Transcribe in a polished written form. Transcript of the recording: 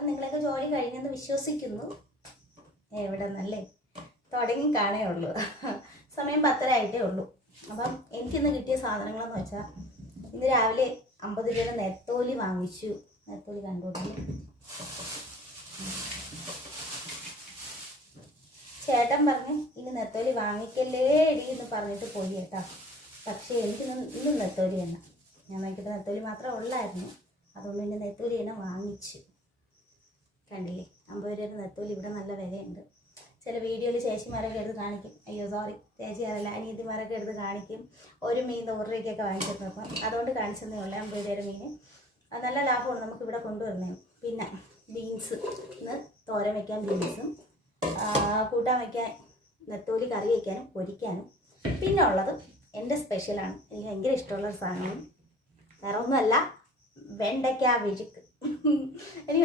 അപ്പം നിങ്ങളൊക്കെ ജോലി കഴിഞ്ഞെന്ന് വിശ്വസിക്കുന്നു. എവിടെ നല്ലേ തുടങ്ങി കാണേ ഉള്ളൂ. സമയം 10:30 ആയിട്ടേ ഉള്ളൂ. അപ്പം എനിക്കിന്ന് കിട്ടിയ സാധനങ്ങളെന്ന് വെച്ചാൽ ഇന്ന് രാവിലെ 50 രൂപയുടെ നെത്തോലി വാങ്ങിച്ചു. നെത്തോലി കണ്ടുകൊടുക്കും. ചേട്ടൻ പറഞ്ഞ് ഇനി നെത്തോലി വാങ്ങിക്കല്ലേ എടി എന്ന് പറഞ്ഞിട്ട് പോയി കേട്ടോ. പക്ഷേ ഇന്ന് നെത്തോലി തന്നെ ഞാൻ നോക്കിയിട്ട് നെത്തോലി മാത്രമേ ഉള്ളായിരുന്നു. അതുകൊണ്ട് ഇന്ന് നെത്തോലി തന്നെ വാങ്ങിച്ചു. കണ്ടില്ലേ 50 രൂപയുടെ നെത്തോലി. ഇവിടെ നല്ല വിലയുണ്ട്. ചില വീഡിയോയിൽ ചേച്ചിമാരൊക്കെ എടുത്ത് കാണിക്കും. അയ്യോ സോറി, ചേച്ചിമാരല്ല അനിയത്തിമാരൊക്കെ എടുത്ത് കാണിക്കും. ഒരു മീൻ 100 രൂപയ്ക്കൊക്കെ വാങ്ങിച്ചിരുന്നു. അപ്പം അതുകൊണ്ട് കാണിച്ചതേ ഉള്ളൂ 50 രൂപയുടെ മീൻ. അത് നല്ല ലാഭമാണ് നമുക്ക് ഇവിടെ കൊണ്ടുവരുന്നത്. പിന്നെ ബീൻസ്, ഇന്ന് തോരൻ വയ്ക്കാൻ ബീൻസും, കൂട്ടാൻ വയ്ക്കാൻ നെത്തോലി, കറി വയ്ക്കാനും പൊരിക്കാനും. പിന്നെ ഉള്ളത് എൻ്റെ സ്പെഷ്യലാണ്, എനിക്ക് ഭയങ്കര ഇഷ്ടമുള്ളൊരു സാധനം. വേറെ ഒന്നുമല്ല, വെണ്ടയ്ക്ക വിഴുക്ക്. എനിക്ക്